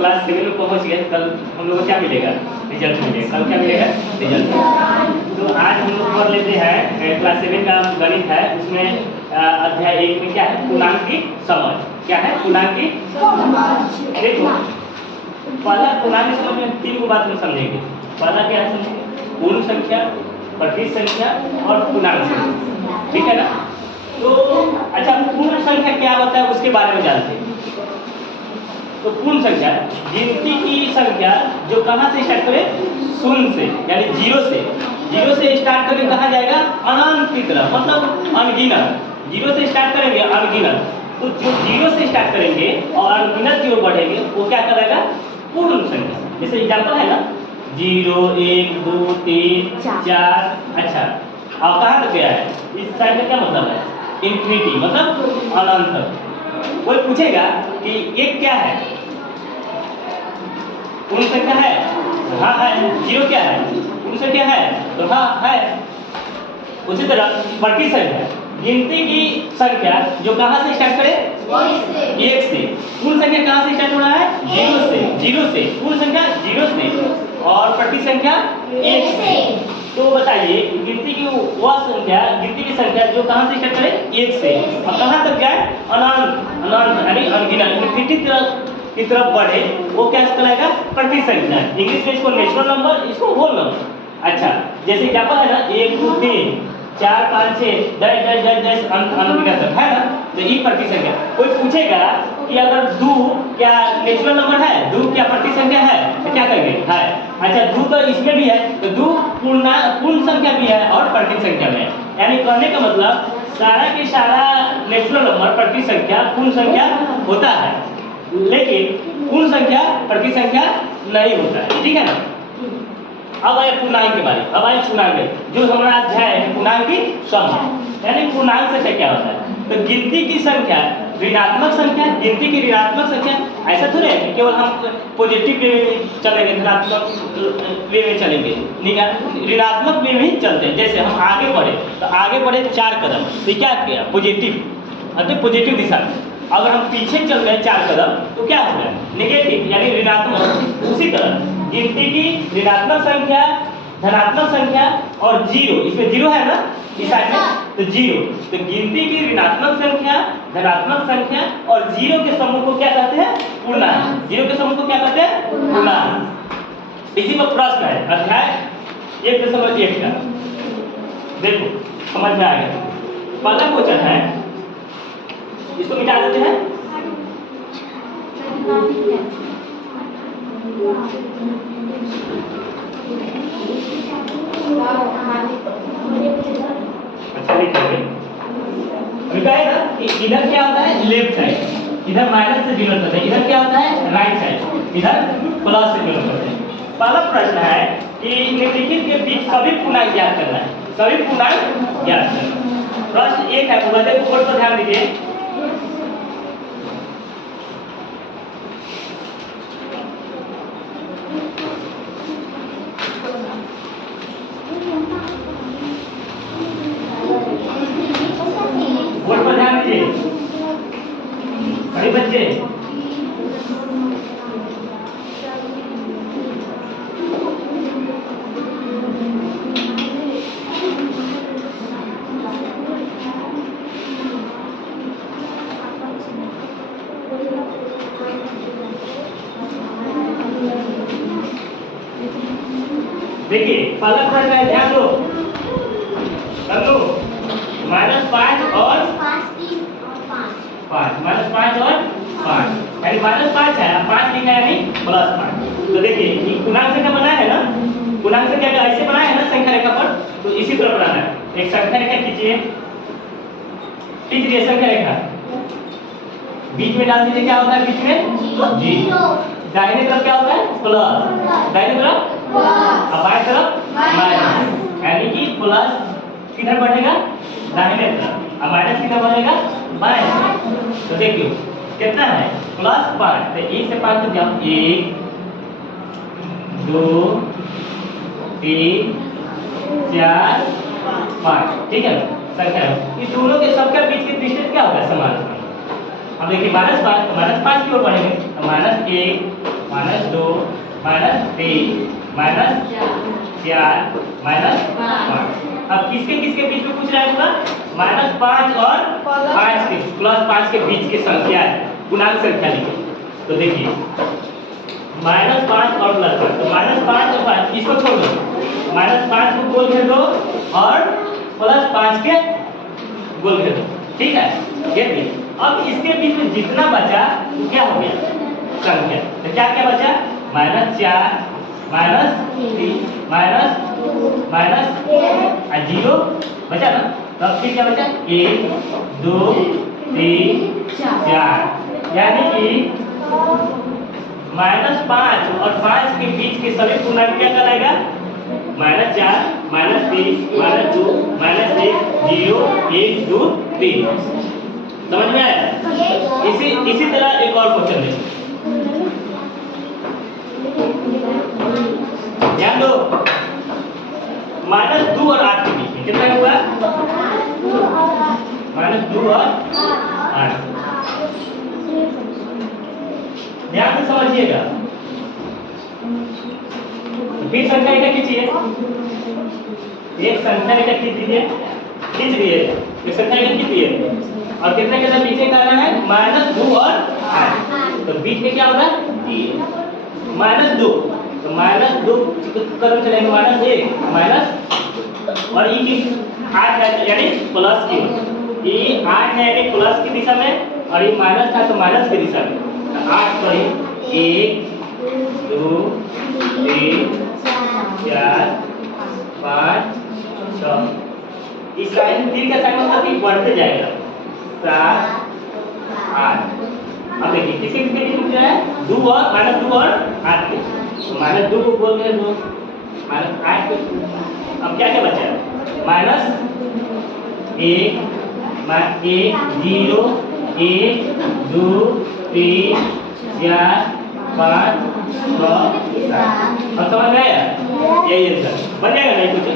Class 7 में पहुंच गए, कल हम लोग को क्या मिलेगा? रिजल्ट मिलेगा। कल क्या मिलेगा? रिजल्ट। तो आज हम लोग कर लेते हैं क्लास 7 का गणित है, उसमें अध्याय 1 में क्या है? पूर्णांक की समझ। क्या है? पूर्णांक की समझ। देखो पहला पूर्णांक की समझ में 3 बात हम समझेंगे। पहला क्या समझेंगे? पूर्ण संख्या, प्रतिशत संख्या और पूर्णांक संख्या। ठीक है ना? तो अच्छा, पूर्ण संख्या क्या होता है उसके बारे में जानते हैं। तो पूर्ण संख्या गिनती की संख्या जो कहाँ से स्टार्ट करे? शून्य से, यानी जीरो से। जीरो से स्टार्ट करके कहाँ जाएगा? अनंत की तरफ, मतलब अनगिनत। जीरो से स्टार्ट करेंगे अनगिनत, तो जो जीरो से स्टार्ट करेंगे और अनगिनत की ओर बढ़ेंगे वो क्या करेगा? पूर्ण संख्या। जैसे एग्जाम्पल है ना, 0 1 2 3 4। अच्छा, अब कहाँ तक गया है? इस साइड का क्या मतलब है? इन्फिनिटी, मतलब अनंत। कोई पूछेगा कि एक क्या है? पूर्ण संख्या है? हाँ है। जीरो क्या है? पूर्ण संख्या है? तो हाँ है। उसी तरह प्रतिशत संख्या गिनती की संख्या जो कहाँ से स्टार्ट करे? एक से। पूर्ण संख्या कहाँ से स्टार्ट हो रहा है? जीरो से। जीरो से पूर्ण संख्या जीरो से और प्रतिशत संख्या एक से। तो बताइए गिनती की वह संख्या, गिनती की संख्या जो कहाँ से स्टार्ट करे? एक से और कहाँ तक जाए? अनंत। अनंत यानी अनगिनत, इन्फिनिटी की तरफ बढ़े, वो क्या कहलाएगा? प्रतिशत संख्या। इंग्लिश में इसको नेचुरल नंबर, इसको होल नंबर। अच्छा, जैसे एग्जांपल है ना, 1 2 3 4 5 6 10 अनगिनत है ना, तो ये प्रतिशत संख्या। कोई पूछेगा कि अगर 2 क्या नेचुरल नंबर है? 2 क्या प्रतिशत संख्या है? तो क्या करेंगे? है। अच्छा, 2 तो इसमें भी है, तो 2 पूर्ण संख्या भी है और प्रतिशत संख्या में है। यानी कहने का मतलब सारा के सारा नेचुरल नंबर प्रतिशत संख्या पूर्ण संख्या होता है, लेकिन पूर्ण संख्या प्रतिशत संख्या नहीं होता है। ठीक है ना? अब आए पूर्णांक के बारे में। अब आए पूर्णांक, जो हमारा अध्याय है पूर्णांक की समझ। यानी पूर्णांक संख्या क्या होता है? तो गिनती की संख्या, ऋणात्मक संख्या, गिनती की ऋणात्मक संख्या। ऐसा थोड़े है कि केवल हम पॉजिटिव वे में चलेंगे, धनात्मक वे में चलेंगे, ऋणात्मक वे में ही चलते हैं। जैसे हम आगे बढ़े तो आगे बढ़े 4 कदम, तो क्या किया? पॉजिटिव, मतलब पॉजिटिव दिशा में। अगर हम पीछे चल गए 4 कदम तो क्या हो गया? नेगेटिव, यानी ऋणात्मक। उसी तरह गिनती की ऋणात्मक संख्या, धनात्मक संख्या और जीरो, इसमें जीरो है ना इस साइड में, तो जीरो। तो गिनती की ऋणात्मक संख्या, धनात्मक संख्या और जीरो के समूह को क्या कहते हैं? पूर्णांक। जीरो के समूह को क्या कहते हैं? पूर्णांक। इसी पर प्रश्न है अध्याय 1.1 का। देखो समझ में आ गया। पहला क्वेश्चन है, इसको मिटा देते हैं। अच्छा लिखेंगे। अभी कहे ना कि इधर क्या होता है? Left side. इधर माइनस से डिनोट करते हैं, इधर क्या होता है? Right side. इधर प्लस से डिनोट करते हैं। पहला प्रश्न है कि निम्नलिखित के बीच सभी पूर्णांक ज्ञात करना है। सभी पूर्णांक ज्ञात करना। प्रश्न 1 है, गद्दे को बोर्ड पर ध्यान दीजिए। बोर्ड पर ध्यान दीजिए बड़े बच्चे। देखिए पहला प्रश्न है, ध्यान दो, कर लो। -5 और 5, -5 और 5, यानी -5 है, 5 लिखा है, यानी +5। तो देखिए ये पूर्णांक संख्या बनाया है ना, पूर्णांक संख्या का ऐसे बनाया है ना संख्या रेखा पर, तो इसी तरह बनाना है। एक संख्या रेखा खींचिए, खींचिए संख्या रेखा, बीच में डाल दीजिए। क्या होता है बीच में? जीरो। दाहिने तरफ क्या होता है? प्लस। दाहिने तरफ अब बाएं तरफ माइनस, यानी कि प्लस किधर बढ़ेगा? दाहिने तरफ। अब माइनस किधर बढ़ेगा? बाएं तरफ। तो देखिए कितना है? +5। तो 1 से 5 तक जाओ, 1 2 3 4 5। ठीक है संख्या। इस दोनों के सबका बीच की डिस्टेंस क्या होगा? समान। अब देखिए -5 की ओर बढ़ेंगे तो -1 -2 -3 -4 -5। अब किसके किसके बीच में पूछ रहा है पूरा? -5 और 5 के +5 के बीच की संख्या है, पूर्णांक संख्या लिखो। तो देखिए -5 और +5, तो -5 और 5 इसको छोड़ दो, -5 को गोल घेर दो और +5 के गोल घेर दो, ठीक है? घेर दिए। अब इसके बीच में जितना बचा वो क्या हो गया? संख्या। तो क्या क्या बचा? -4 -3 -0 बचा ना? तो अब फिर क्या बचा? 1 2 3 4, यानी कि -5 और 5 के बीच के सभी पूर्णांक क्या कहलाएगा? -4 -3 -2 -1 0 1 2 3। समझ में आया? इसी तरह एक और क्वेश्चन देखो, ध्यान दो। -2 और 8 के बीच में कितना हुआ? -2 और 8। ध्यान से समझिएगा। फिर संख्या इकट्ठी कीजिए, एक संख्या इकट्ठी कीजिए, खींच दिए, एक संख्या इकट्ठी कीजिए और कितने के साथ नीचे करना है? -2 और 8। तो बीच में क्या होगा? -2, तो -2 कदम चलेंगे, -1 माइनस और ई की 8 है यानी प्लस की, ये 8 है यानी प्लस की दिशा में और ये माइनस था तो माइनस की दिशा में। 8 पर 1 2 3 4 5 6, इस लाइन 3 का साइन मतलब कि बढ़ते जाएगा 7 8। अब देखिए किसके किसके बीच में है? -2 और 8 के, -2 को बोल रहे हैं 2 -8 को। अब क्या क्या बचा है? -1 0 1 2 3 4 5 6 7। अब समझ में आया? यही आंसर बन जाएगा नहीं कुछ?